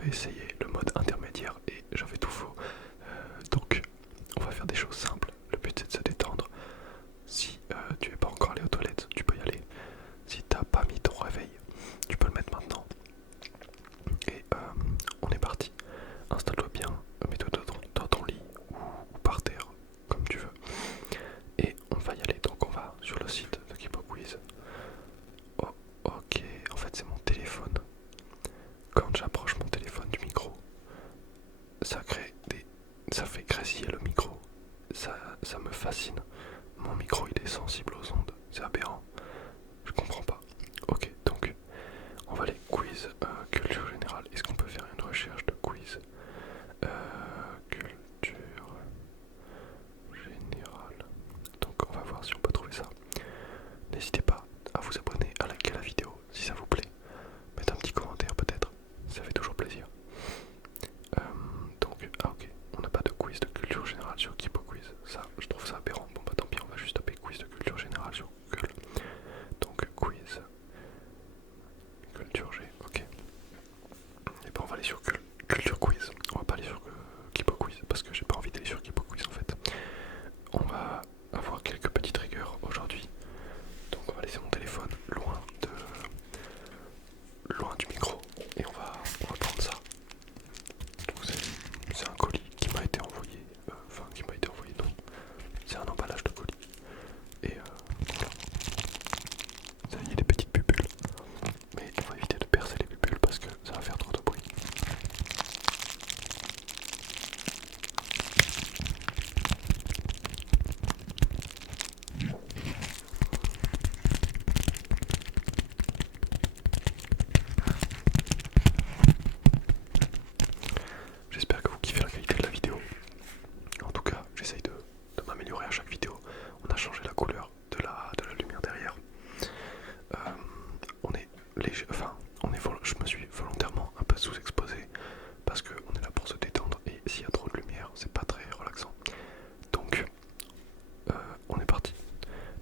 j'avais essayé le mode intermédiaire et j'avais tout faux. Donc on va faire des choses simples. Le but c'est de se détendre. Si tu es pas encore allé aux toilettes, tu peux y aller. Si t'as pas mis ton réveil, tu peux le mettre maintenant. Et on est parti. Installe-toi bien, mets-toi dans ton lit ou par terre, comme tu veux. Et on va y aller. Donc on va sur le site de Kipo Quiz. Oh, ok, en fait c'est mon téléphone. Quand j'approche mon téléphone du micro, ça fait grésiller le micro. Ça me fascine. Mon micro il est sensible aux ondes. C'est aberrant. Je comprends pas. Ok, donc on va aller quiz culture générale. Est-ce qu'on peut faire une recherche de quiz culture générale. Donc on va voir si on peut trouver ça. N'hésitez pas à vous abonner, à liker la vidéo si ça vous plaît. Mettez un petit commentaire peut-être, ça fait toujours plaisir. Donc, ah ok, on n'a pas de quiz de culture générale sur Kipo Quiz. Ça, je trouve ça aberrant. Bon bah tant pis, on va juste taper quiz de culture générale sur Google. Donc quiz culture G, ok. Et ben on va aller sur culture quiz. On va pas aller sur Kipo Quiz parce que j'ai pas envie d'aller sur Kipo Quiz en fait. On va avoir quelques petites rigueurs aujourd'hui. Donc on va laisser mon téléphone loin du micro et on va prendre ça. Donc c'est un colis qui m'a été envoyé, qui m'a été envoyé, non, c'est un emballage de colis. Et voilà, ça y est les petites pupules. Mais on va éviter de percer les pupules parce que ça va faire trop de bruit. J'espère que vous kiffez la qualité de la vidéo. En tout cas, j'essaye de m'améliorer à chaque vidéo. On a changé la couleur de la lumière derrière. On est léger, je me suis volontairement un peu sous-exposé parce qu'on est là pour se détendre et s'il y a trop de lumière, c'est pas très relaxant. Donc, on est parti.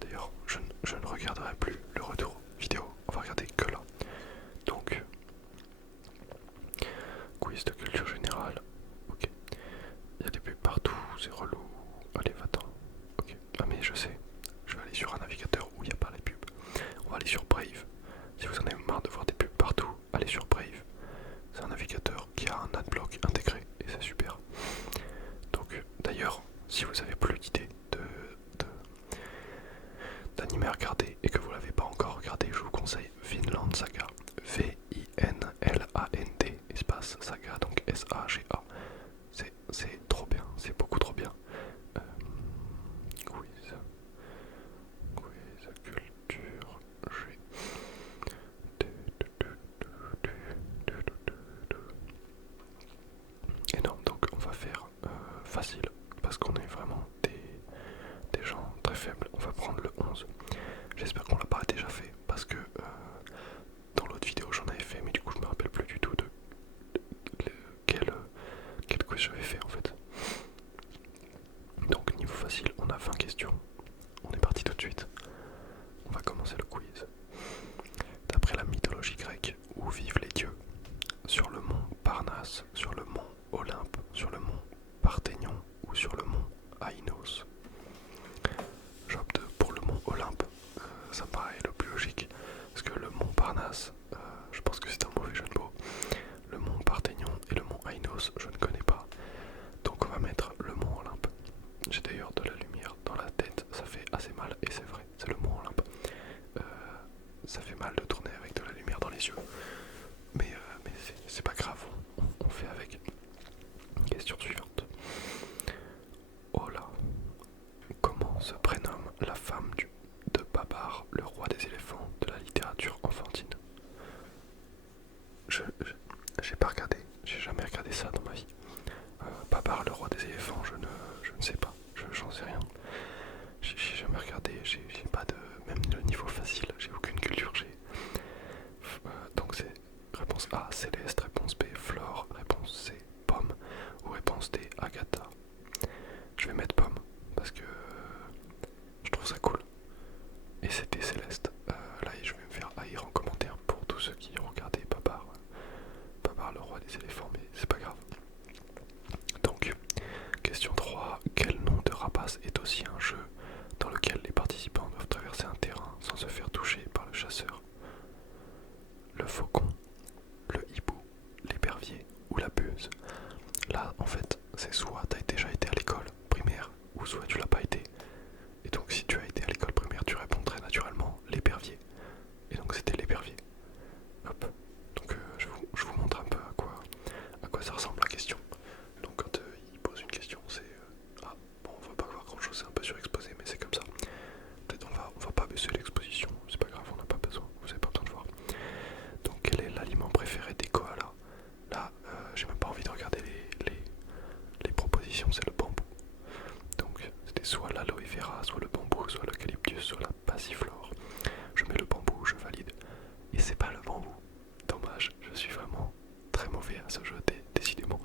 D'ailleurs, je ne regarderai plus le retour vidéo. On va regarder que là. Donc, quiz de culture générale. Ok. Il y a des pubs partout, c'est relou. Allez, va-t'en. Ok. Ah mais je sais. Je vais aller sur un navigateur où il n'y a pas les pubs. On va aller sur Brave. Si vous en avez marre de voir des pubs partout, allez sur Brave. C'est un navigateur qui a un adblock intégré et c'est super. Donc d'ailleurs, si vous avez plus d'idées d'anime à regarder et que vous l'avez pas encore regardé, je vous conseille Vinland Saga. Vinland espace Saga, donc S-A-G-A. C'est trop bien, c'est beaucoup trop bien. Quiz culture G. Et non, donc on va faire facile parce qu'on est vraiment des gens très faibles. On va prendre le 11. J'espère qu'on l'a pas déjà fait parce que dans l'autre vidéo j'en avais fait, mais du coup je me rappelle plus du tout de quel quiz j'avais fait en fait. Donc niveau facile, on a 20 questions. On est parti tout de suite. On va commencer le quiz. D'après la mythologie grecque, où vivent les dieux? Sur le mont Parnasse, sur le mont Olympe, sur le mont Parthénion ou sur le mont Aïnos? J'opte pour le mont Olympe, ça me paraît le plus logique, parce que le mont Parnasse, je pense que c'est un mauvais jeu de mots. Le mont Parthénion et le mont Aïnos, je ne connais pas. Donc on va mettre le mont Olympe. J'ai d'ailleurs de la lumière dans la tête, ça fait assez mal, et c'est vrai, c'est le mont Olympe. Ça fait mal de tourner avec de la lumière dans les yeux. Mais c'est pas grave, on fait avec. Question suivante. Oh là. Comment se prénomme la femme de Babar, le roi des éléphants de la littérature enfantine? J'ai pas regardé, j'ai jamais regardé ça dans ma vie. Babar, le roi des éléphants, je ne sais pas, j'en sais rien. J'ai jamais regardé, j'ai pas de. Même le niveau facile, j'ai aucune culture, donc c'est réponse A, Céleste, réponse B, Flore, réponse C, Pomme, ou réponse D, Agatha. Je vais mettre Pomme, parce que je trouve ça cool. Et c'était Céleste. Là, je vais me faire haïr en commentaire pour tous ceux qui ont regardé Babar le roi des éléphants, Outlast est aussi un jeu dans lequel les participants doivent traverser un terrain sans se faire toucher par le chasseur, le faucon, le hibou, l'épervier ou la buse. Là, en fait, c'est soit tu as déjà été à l'école primaire, ou soit tu l'as pas été. Et donc, si tu as été à l'école primaire, tu réponds très naturellement l'épervier. Et donc, c'était l'épervier. Hop. Donc, je vous montre un peu à quoi ça ressemble la question. Donc, quand il pose une question, c'est ah, bon, on va pas voir grand chose, c'est un peu surexposé, mais c'est comme ça. Peut-être on va pas baisser l'exposition, c'est pas grave, on n'a pas besoin, vous avez pas besoin de voir. Donc, quel est l'aliment préféré des koalas? Là, j'ai même pas envie de regarder les propositions, c'est le bambou. Donc, c'était soit l'aloe vera, soit le bambou, soit l'eucalyptus, soit la passiflore. Je mets le bambou, je valide. Et c'est pas le bambou. Dommage, je suis vraiment très mauvais à ce jeu, décidément.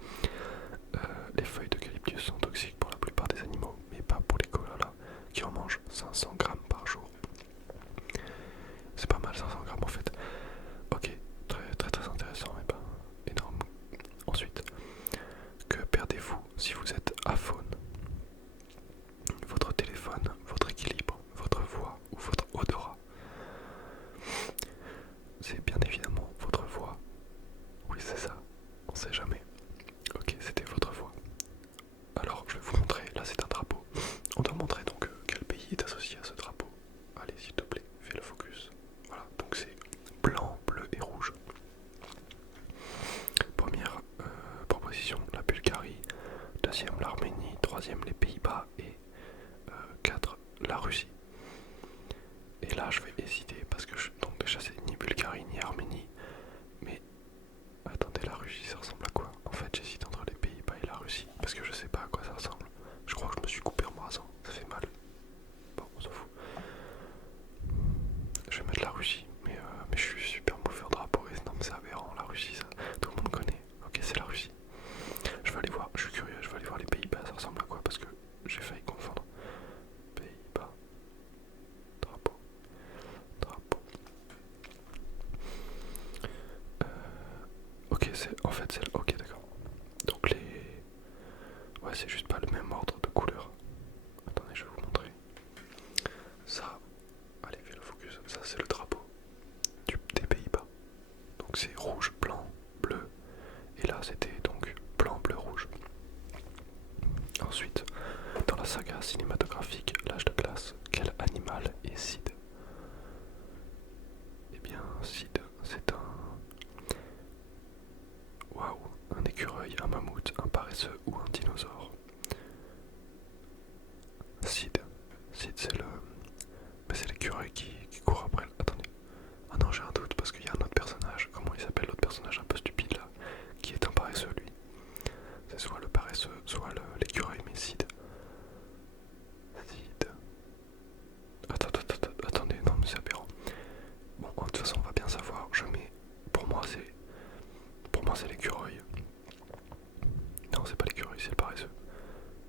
Les feuilles d'eucalyptus sont toxiques pour la plupart des animaux, mais pas pour les koalas, qui en mangent 500 grammes par jour. C'est pas mal 500 grammes en fait. Ok, très intéressant, mais pas énorme. Ensuite, que perdez-vous si vous êtes aphone? Votre téléphone, votre équilibre, votre voix ou votre odorat? C'est bien évidemment votre voix. Oui, c'est ça, on sait jamais. Ok, c'était votre voix. Alors, je vais vous montrer, là c'est un drapeau. On doit montrer donc quel pays est associé à ce drapeau. Allez, s'il te plaît, fais le focus. Voilà, donc c'est blanc, bleu et rouge. Première proposition, la Bulgarie. Deuxième, l'Arménie. Troisième, les Pays-Bas. Et 4, la Russie. Et là, je vais hésiter parce que donc déjà c'est ni Bulgarie ni Arménie. Mais attendez, la Russie, ça ressemble à quoi? En fait, j'hésite entre les Pays-Bas et la Russie parce que je sais pas à quoi ça ressemble. Je crois que je me suis coupé en me rasant. Ça fait mal. Bon, on s'en fout. Je vais mettre la Russie, mais je suis super mauvais au drapeau. Et non, mais c'est aberrant, la Russie, ça, tout le monde connaît. Ok, c'est la Russie. Je vais aller voir, je suis curieux, je vais aller voir les Pays-Bas, ça ressemble à quoi? Parce que j'ai failli confondre. Pays-Bas. Drapeau. Ok, en fait, c'est. Ok, d'accord. Donc les. Ouais, c'est juste pas le même ordre de couleurs. Attendez, je vais vous montrer. Ça. Allez, fais le focus. Ça, c'est le drapeau des Pays-Bas. Donc c'est rouge, blanc, bleu. Et là, c'était donc blanc, bleu, rouge. Ensuite, dans la saga cinématographique L'âge de glace, quel animal est Sid? Eh bien, Sid, c'est un... Waouh, un écureuil, un mammouth, un paresseux ou un dinosaure? Sid, c'est le... Mais c'est l'écureuil qui court après... Attendez. Ah non, j'ai un doute parce qu'il y a un autre personnage. Comment il s'appelle l'autre personnage un peu stupide là? Qui est un paresseux lui. C'est soit le paresseux, soit l'écureuil, mais Sid. Attendez, non mais c'est aberrant. Bon, de toute façon on va bien savoir, je mets... Pour moi c'est l'écureuil. Non, c'est pas l'écureuil, c'est le paresseux.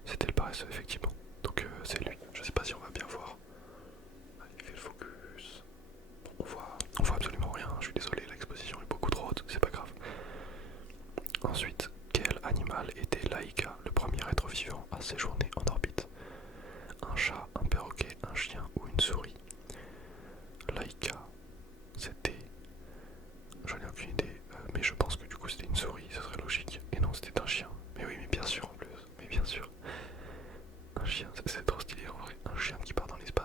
C'était le paresseux effectivement. Donc c'est lui, je sais pas si on va bien voir. Allez, fais le focus. Bon, on voit absolument rien, je suis désolé, l'exposition est beaucoup trop haute, c'est pas grave. Ensuite, quel animal était Laika, le premier être vivant à séjourner en orbite? Un chat, un perroquet, un chien ou une souris? Laika, c'était... J'en ai aucune idée, mais je pense que du coup c'était une souris, ce serait logique. Et non, c'était un chien. Mais oui, mais bien sûr en plus, mais bien sûr. Un chien, c'est trop stylé en vrai. Un chien qui part dans l'espace.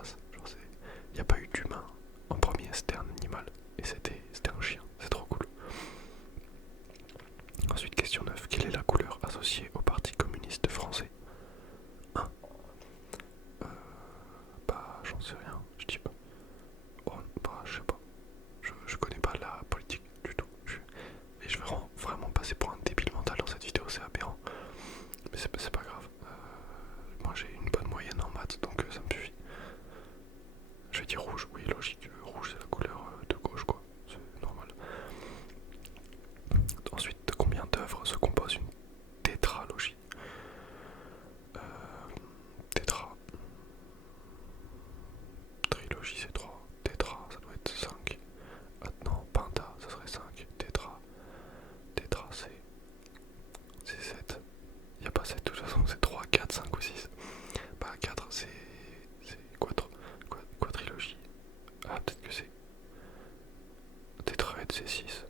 4, c'est 6.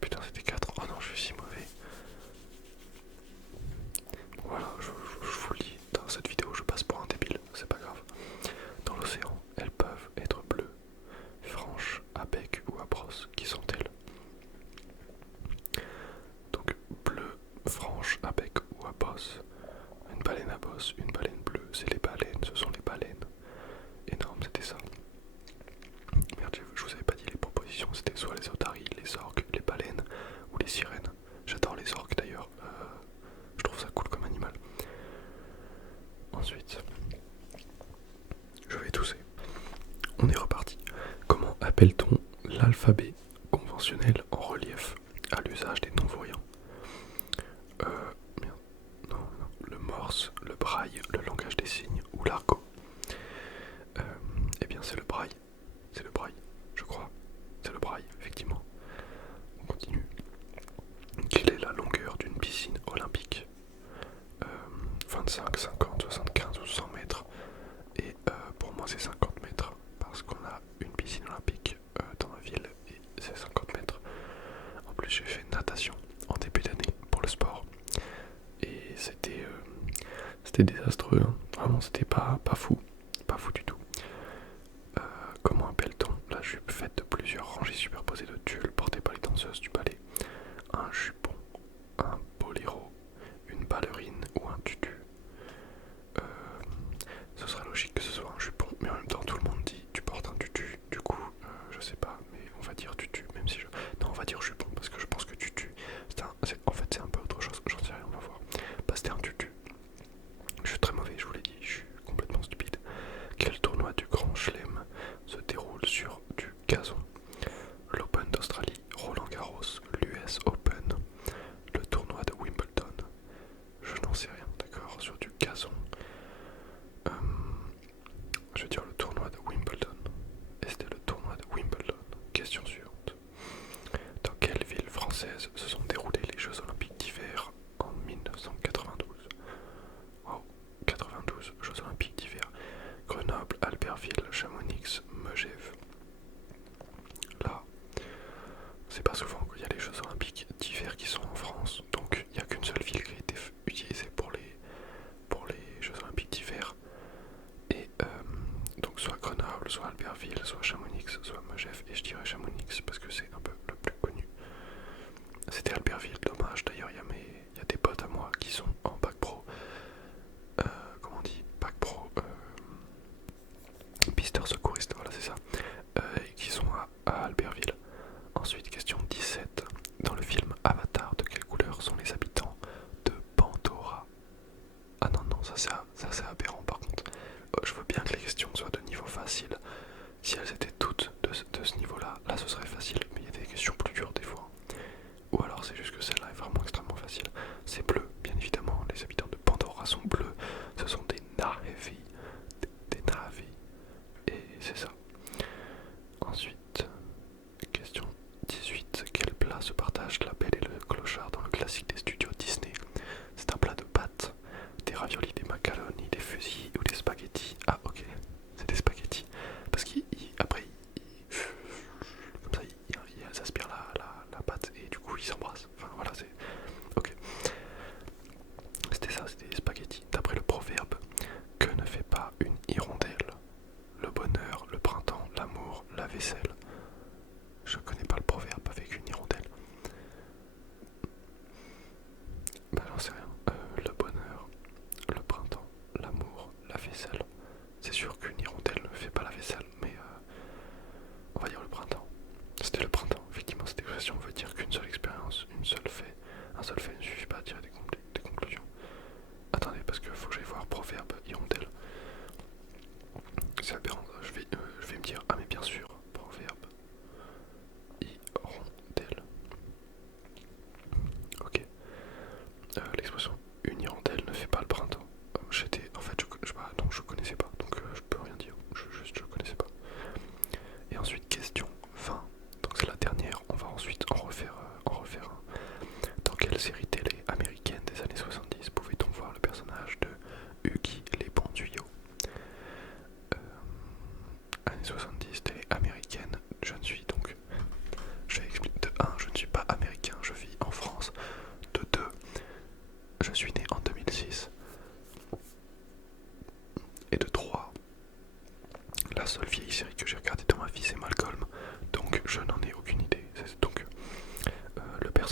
Putain, c'était 4. Oh non, je suis si mauvais. Voilà, je vous le dis, dans cette vidéo, je passe pour un débile, c'est pas grave. Dans l'océan, elles peuvent être bleues, franches, à bec ou à brosse. Qui sont-elles? Donc, bleu, franche, à bec ou à bosse. Une baleine à bosse, une baleine bleue, c'est les baleines, ce sont les baleines. Énorme, c'était ça. Merde, je vous avais pas dit les propositions, c'était soit les otaries, les orques, les baleines ou les sirènes. J'adore les orques d'ailleurs, je trouve ça cool comme animal. Ensuite, je vais tousser. On est reparti. Comment appelle-t-on l'alphabet conventionnel en relief à l'usage des non-voyants? Merde, non, le morse, le braille, le langage des signes ou l'argot. Eh bien c'est le braille. C'est le braille, je crois. C'est le braille, effectivement. On continue. Quelle est la longueur d'une piscine olympique? 25, 50, 75 ou 100 mètres. Et pour moi c'est 50 mètres. Parce qu'on a une piscine olympique dans ma ville et c'est 50 mètres. En plus j'ai fait natation en début d'année pour le sport. Et c'était désastreux. Hein. Vraiment c'était pas fou. Pas fou du tout. Comment appelle-t-on la jupe faite de plusieurs rangées superposées de tulles portées par les danseuses du ballet? Un jupon, un boléro, une ballerine ou un tutu? Ce serait logique que ce soit un jupon, mais en même temps tout le monde dit tu portes un tutu, du coup je sais pas, mais on va dire tutu, même si je... Non, on va dire jupon, parce que je pense que tutu, en fait c'est un peu autre chose, j'en sais rien, on va voir. Bah c'était un tutu. Je suis très mauvais, je vous l'ai dit, je suis complètement stupide. Quel tournoi du Grand Chelem se déroule sur du gazon? L'Open d'Australie, Roland Garros, l'US Open, le tournoi de Wimbledon. Je n'en sais rien, d'accord, sur du gazon. Je vais dire le tournoi de Wimbledon. Et c'était le tournoi de Wimbledon. Question suivante. Dans quelle ville française se sont déroulés les Jeux Olympiques d'hiver en 1992? Wow, 92 Jeux Olympiques d'hiver. Grenoble, Albertville, Chamonix, Megève. Là, c'est pas souvent qu'il y a les Jeux Olympiques d'hiver qui sont en France, donc il n'y a qu'une seule ville qui a été utilisée pour les Jeux Olympiques d'hiver. Et donc soit Grenoble, soit Albertville, soit Chamonix, soit Megève, et je dirais Chamonix parce que c'est un peu le plus connu. C'était Albertville, dommage. D'ailleurs il y a des potes à moi qui sont en bac pro. Comment on dit? Bac pro pisteur secouriste, voilà c'est ça. Et qui sont à Albertville. Ensuite, question 17. Dans le film Avatar, de quelle couleur sont les habitants de Pandora? Ah non, non, ça c'est aberrant par contre. Je veux bien que les questions soient de niveau facile. Si elles étaient toutes de ce niveau-là, là ce serait facile. Mais il y a des questions plus dures des fois. Ou alors c'est juste que celle-là est vraiment extrêmement facile. C'est bleu, bien évidemment. Les habitants de Pandora sont bleus. Ce sont des Na'vi. Des Na'vi. Et c'est ça. Ensuite, question 18. Quel plat se partagent la Belle et le Clochard dans le classique des studios Disney? C'est un plat de pâtes, des raviolis, des macaronis, des fusils ou des spaghettis. Ah ok, c'est des spaghettis. Parce qu'après, comme ça, il aspire la pâte et du coup il s'embrasse. Enfin voilà, c'est... Ok. C'était ça, c'était des spaghettis. D'après le proverbe, que ne fait pas une hirondelle? Le bonheur, le printemps, l'amour, la vaisselle. Je connais pas le proverbe avec une hirondelle. Bah j'en sais rien. Le bonheur, le printemps, l'amour, la vaisselle. C'est sûr qu'une hirondelle ne fait pas la vaisselle, mais on va dire le printemps. C'était le printemps, effectivement cette expression veut dire qu'une seule expérience, une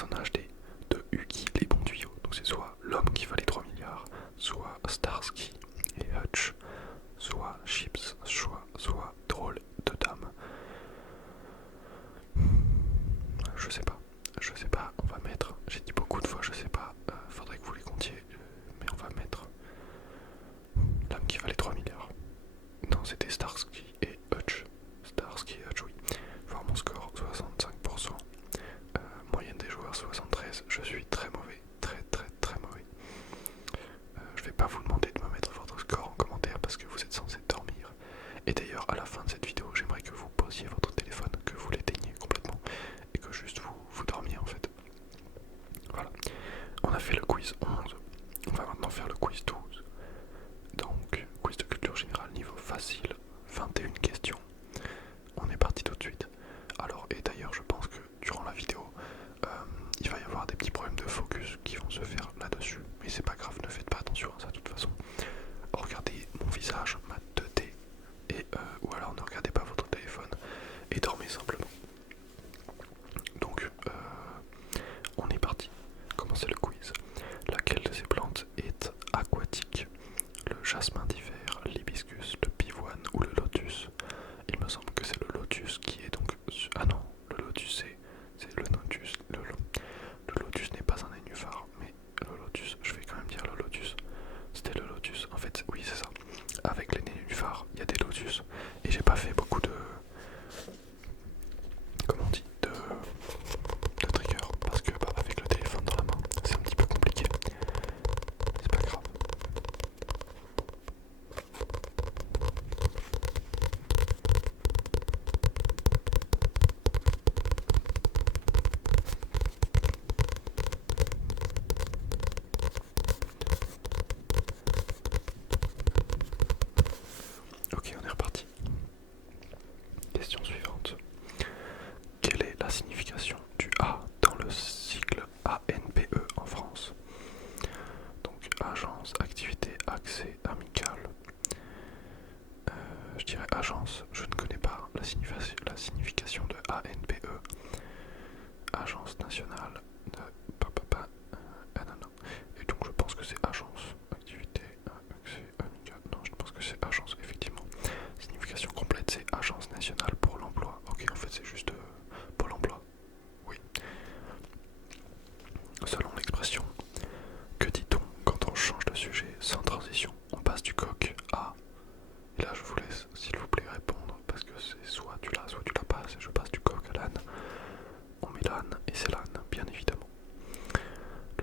personnage de Huggy les bons tuyaux. Donc c'est soit l'homme qui valait 3 milliards, soit Starsky et Hutch, soit Chips, soit Drôle de Dame. Je sais pas, on va mettre, j'ai dit beaucoup de fois je sais pas, faudrait que vous les comptiez, mais on va mettre l'homme qui valait 3 milliards. Non, c'était Starsky et Hutch. Starsky et Hutch, oui. Voir mon score, 65%. Moyenne des joueurs, 73. Je suis très mauvais. Très mauvais. Je vais pas vous demander de me mettre votre score en commentaire parce que vous êtes censé dormir. Et d'ailleurs, à la fin de cette vidéo, j'aimerais que vous posiez votre téléphone, que vous l'éteigniez complètement et que juste vous dormiez en fait. Voilà. On a fait le quiz 11. On va maintenant faire le quiz 12. Donc, quiz de culture générale niveau facile, 21 questions. On est parti tout de suite. Alors, et d'ailleurs, je pense que durant la vidéo, il va y avoir des petits problèmes de focus qui vont se faire là-dessus. Mais c'est pas grave, ne faites pas attention à ça de toute façon. Regardez mon visage, ma 2D, et, ou alors ne regardez pas votre téléphone et dormez simplement. Donc, on est parti. Commencez le quiz. Laquelle de ces plantes est aquatique? Le jasmin d'hiver, l'hibiscus, le pivoine ou le lotus? Il me semble que c'est le lotus qui est donc... Ah non, le lotus c'est le lotus. Le lotus n'est pas un nénuphar, mais le lotus, je vais quand même dire le lotus. C'était le lotus, en fait, oui c'est ça. Avec les nénuphars, il y a des lotus. Et j'ai pas fait beaucoup de... Comment on dit, de trigger, parce que avec le téléphone dans la main, c'est un petit peu compliqué. C'est pas grave. Ok, on est reparti. Question suivante. Quelle est la signification du A dans le sigle ANPE en France? Donc agence, activité, accès, amical. Je dirais agence, je ne connais pas la signification de ANPE. Agence nationale de... non. Et donc je pense que c'est agence, activité, accès, amical. Non, je pense que c'est agence, effectivement. Signification complète, c'est agence nationale pour l'emploi. Ok, en fait c'est juste Pôle emploi. Oui. Selon l'expression, que dit-on quand on change de sujet sans transition? On passe du coq à... Et là je vous laisse s'il vous plaît répondre parce que c'est soit tu l'as pas, je passe du coq à l'âne. On met l'âne et c'est l'âne, bien évidemment.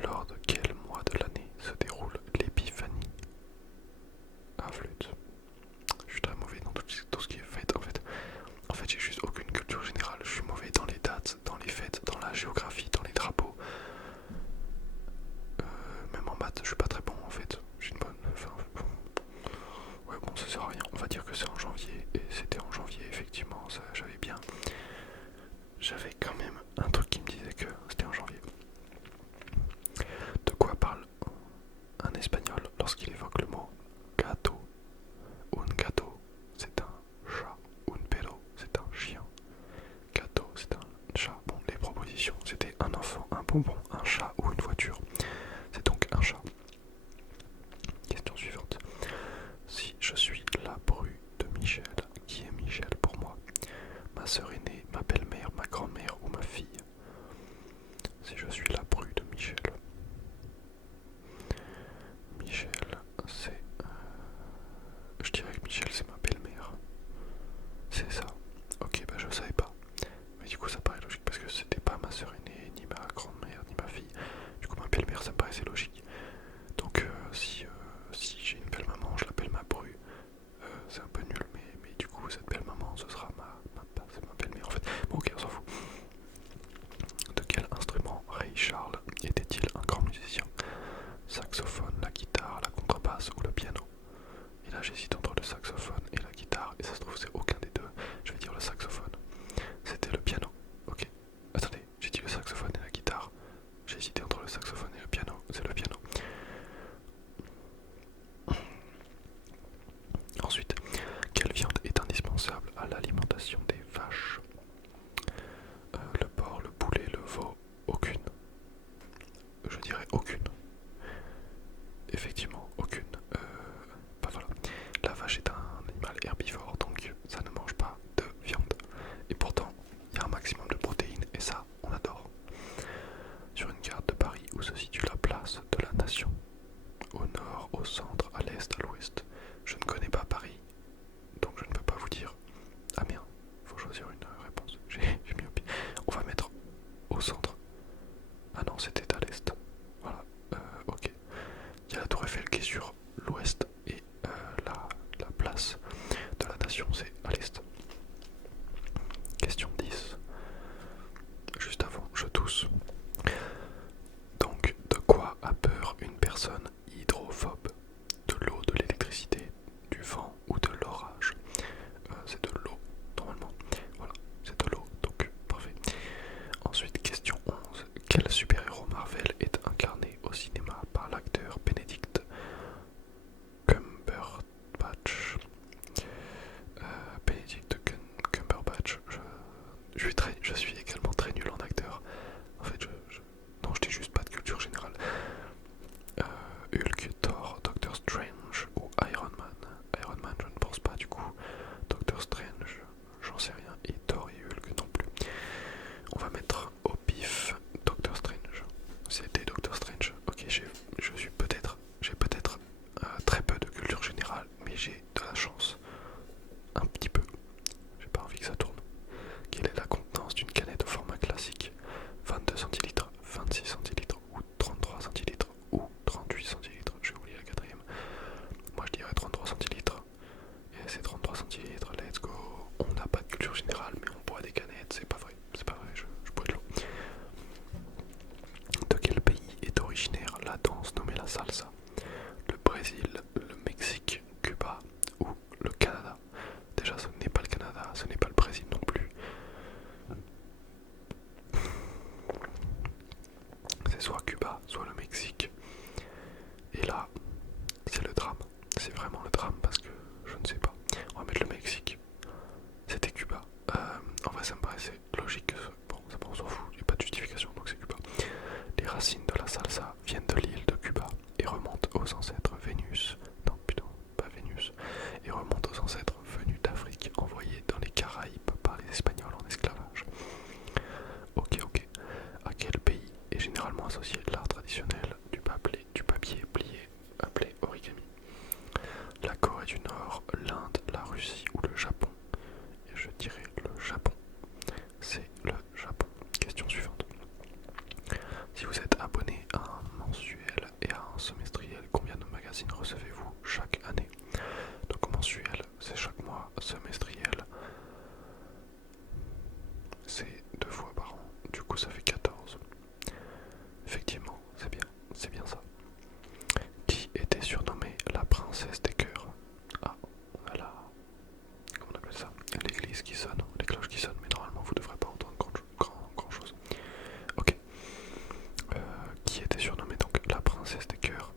Lors de quel mois de l'année se déroule l'épiphanie? Ah, flûte. Je suis très mauvais dans tout ce qui est fête en fait. En fait j'ai juste aucune culture générale, je suis mauvais dans les dates, dans les fêtes, dans la géographie, dans les drapeaux. Même en maths je suis pas très bon en fait. J'ai une bonne... Enfin, ouais bon ça sert à rien. On va dire que c'est en janvier. Et c'était en janvier effectivement, ça j'avais bien. J'avais quand même un truc qui me disait que c'était en janvier. De quoi parle un espagnol lorsqu'il évoque le mot gato? Un gato, c'est un chat. Un perro, c'est un chien. Gato, c'est un chat. Bon, les propositions, c'était un enfant, un bonbon, un chat ou une voiture. C'est donc un chat. Question suivante. Si je suis la bru de Michel, qui est Michel pour moi? Ma sœur aînée, ma belle-mère, ma grand-mère ou ma fille? Si je suis la bru de Michel. Michel, c'est... Je dirais que Michel, c'est ma belle-mère. C'est ça. Ok, bah je savais pas. Mais du coup, ça paraît logique parce que c'était pas ma sœur aînée, ni ma grand-mère, ni ma c'est soit Cuba, soit le Mexique. Et là, c'est le drame. C'est vraiment le drame parce que je ne sais pas. On va mettre le Mexique. C'était Cuba. En vrai, ça me paraissait logique. Bon, ça on s'en fout, il n'y a pas de justification, donc c'est Cuba. Les racines de la salsa viennent de l'île de Cuba et remontent aux ancêtres Vénus. Non, plutôt, pas Vénus. Et remontent aux ancêtres venus d'Afrique, envoyés dans les Caraïbes par les Espagnols en esclavage. Ok. À quel pays est généralement associé l'art traditionnel du papier plié, appelé origami? La Corée du Nord, l'Inde, la Russie ou le Japon? Et je dirais le Japon. C'est le Japon. Question suivante. Si vous êtes abonné à un mensuel et à un semestriel, combien de magazines recevez-vous chaque année? Donc mensuel, c'est chaque mois. Semestriel, c'est 2 fois par an. Du coup, ça fait 14. Effectivement, c'est bien ça. Qui était surnommée la princesse des cœurs? Ah, on a la... comment on appelle ça? L'église qui sonne, les cloches qui sonnent, mais normalement vous devrez pas entendre grand chose. Ok. Qui était surnommée donc la princesse des cœurs?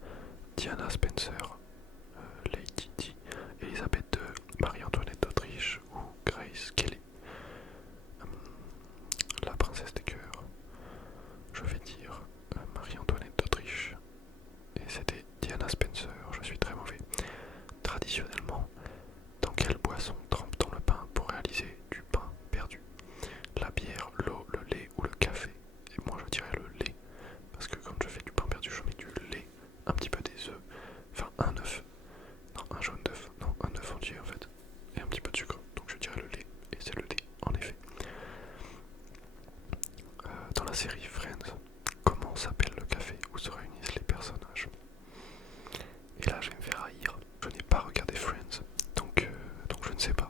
Diana Spencer, Lady Di, Elisabeth II, Marie-Antoinette d'Autriche ou Grace Kelly? La princesse des cœurs, je vais dire Marie-Antoinette d'Autriche. Et c'était Diana Spencer, je suis très mauvais. Traditionnellement, dans quelle boisson trempe-t-on le pain pour réaliser du pain perdu? La bière, l'eau, le lait ou le café? Et moi je dirais le lait, parce que quand je fais du pain perdu, je mets du lait, un petit peu des œufs, enfin un œuf, non un jaune d'œuf, non un œuf entier en fait, et un petit peu de sucre, donc je dirais le lait, et c'est le lait en effet. Dans la série Friends, comment s'appelle le café où se réunissent les personnages? Et là je vais me faire haïr, je n'ai pas regardé Friends, donc je ne sais pas.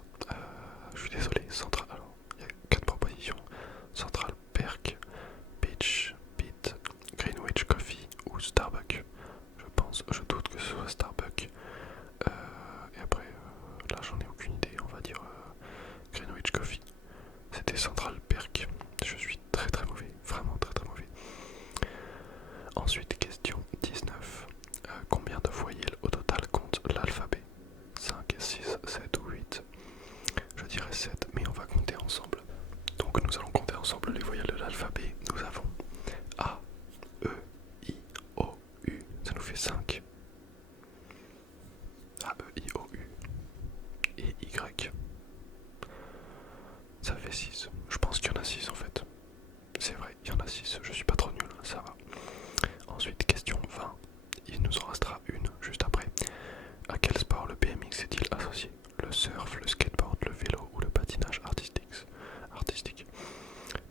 Je suis désolé. Central, alors il y a 4 propositions: Central Perk, Beach, Beat, Greenwich Coffee ou Starbucks. Je doute que ce soit Starbucks. Et après, là j'en ai aucune idée, on va dire Greenwich Coffee. C'était Central Perk. Je suis très mauvais, vraiment très mauvais. Ensuite, question 19. Combien de voyelles au total compte l'alphabet? 5, 6, 7 ou 8? Je dirais 7, mais on va compter ensemble. Donc nous allons compter ensemble les voyelles de l'alphabet. Nous avons A, E, I, O, U. Ça nous fait 5. A, E, I, O, U. Et Y. Ça fait 6. Je pense qu'il y en a 6 en fait. C'est vrai, il y en a 6. Je suis pas trop nul, ça va. Ensuite, question 20. Il nous en restera une juste après. À quel sport le BMX est-il associé? Le surf, le skateboard, le vélo ou le patinage artistique?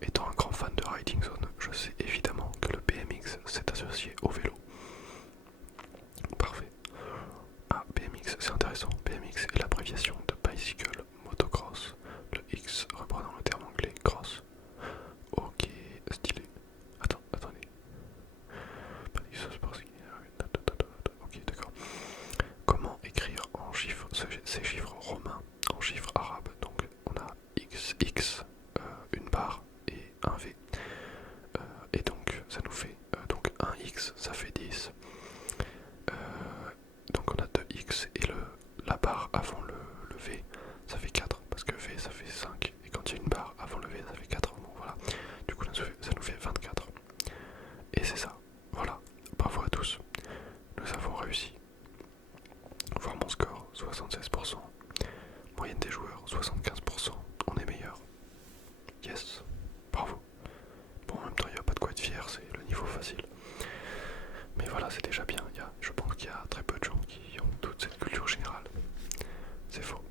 Étant un grand fan de Riding Zone, je sais évidemment que le BMX s'est associé au vélo. Parfait. Ah, BMX, c'est intéressant. BMX est l'abréviation de Bicycle Motocross. Le X reprenant le terme anglais cross. Ok, stylé. Attendez. Pas dit ça, ok, d'accord. Comment écrire en chiffres ces chiffres romains en chiffres arabes? Donc on a x, une barre et un v. Et donc ça nous fait donc 1x, ça fait 10. Donc on a 2x et la barre avant le v, ça fait 4. Parce que v ça fait 5. Et quand il y a une barre avant le v, ça fait 4. Bon voilà. Du coup ça nous fait 24. Et c'est ça. Voilà. Bravo à tous. Nous avons réussi. Voir mon score, 76%. Moyenne des joueurs, 75%. On est meilleur. Yes. Bravo. Bon, en même temps, il n'y a pas de quoi être fier, c'est le niveau facile. Mais voilà, c'est déjà bien. Je pense qu'il y a très peu de gens qui ont toute cette culture générale. C'est faux.